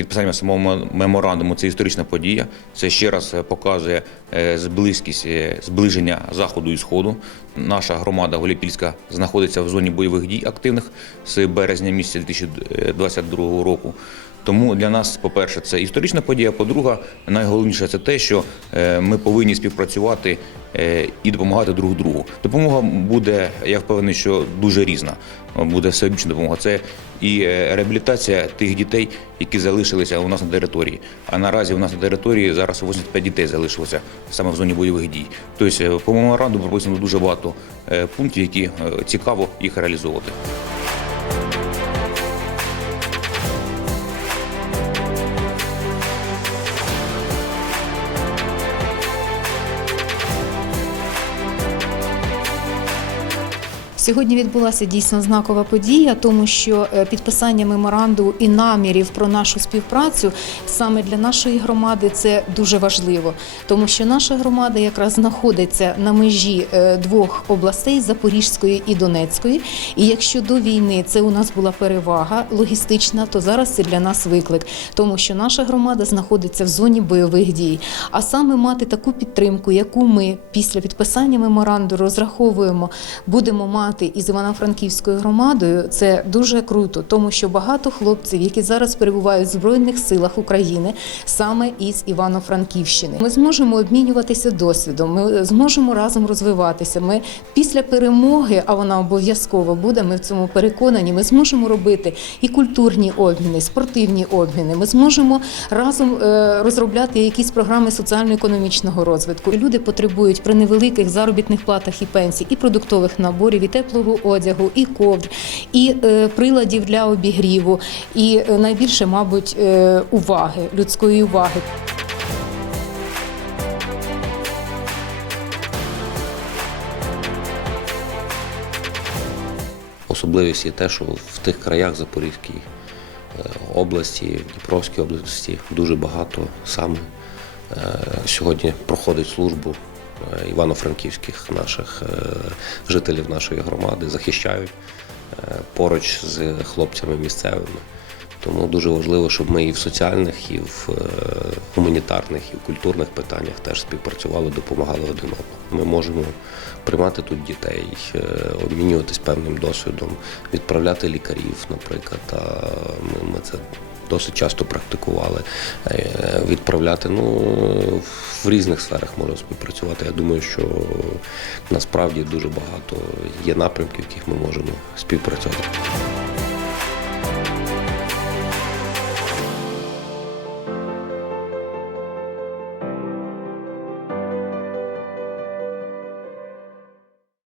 підписання самого меморандуму це історична подія. Це ще раз е, показує е, зблизькість, е, зближення заходу і сходу. Наша громада Голіпільська знаходиться в зоні бойових дій активних з березня місяця 2022 року. Тому для нас, по-перше, це історична подія. По-друге, найголовніше це те, що е, ми повинні співпрацювати е, і допомагати друг другу. Допомога буде, я впевнений, що дуже різна. Буде всеобічна допомога. Це і е, реабілітація тих дітей, які залишилися у нас на території. А наразі у нас на території зараз 85 дітей залишилося саме в зоні бойових дій. Тобто, по меморандуму прописано дуже багато пунктів, які цікаво їх реалізовувати. Сьогодні відбулася дійсно знакова подія, тому що е, підписання меморандуму і намірів про нашу співпрацю саме для нашої громади це дуже важливо, тому що наша громада якраз знаходиться на межі е, двох областей Запорізької і Донецької. І якщо до війни це у нас була перевага логістична, то зараз це для нас виклик, тому що наша громада знаходиться в зоні бойових дій. А саме мати таку підтримку, яку ми після підписання меморандуму розраховуємо, будемо мати із Івано-Франківською громадою, це дуже круто, тому що багато хлопців, які зараз перебувають в збройних силах України, саме із Івано-Франківщини, ми зможемо обмінюватися досвідом. Ми зможемо разом розвиватися. Ми після перемоги, а вона обов'язково буде. Ми в цьому переконані. Ми зможемо робити і культурні обміни, і спортивні обміни. Ми зможемо разом е, розробляти якісь програми соціально-економічного розвитку. Люди потребують при невеликих заробітних платах і пенсій, і продуктових наборів, і теплого одягу, і ковдр, і е, приладів для обігріву, і е, найбільше, мабуть, е, уваги, людської уваги. Особливість є те, що в тих краях Запорізькій області, Дніпровській області дуже багато саме сьогодні проходить службу івано-франківських наших е, жителів нашої громади, захищають е, поруч з хлопцями місцевими. Тому дуже важливо, щоб ми і в соціальних, і в е, гуманітарних, і в культурних питаннях теж співпрацювали, допомагали один одному. Ми можемо приймати тут дітей, е, обмінюватись певним досвідом, відправляти лікарів, наприклад. А ми це досить часто практикували. Е, Відправляти ну, в різних сферах можна співпрацювати. Я думаю, що насправді дуже багато є напрямків, в яких ми можемо співпрацювати.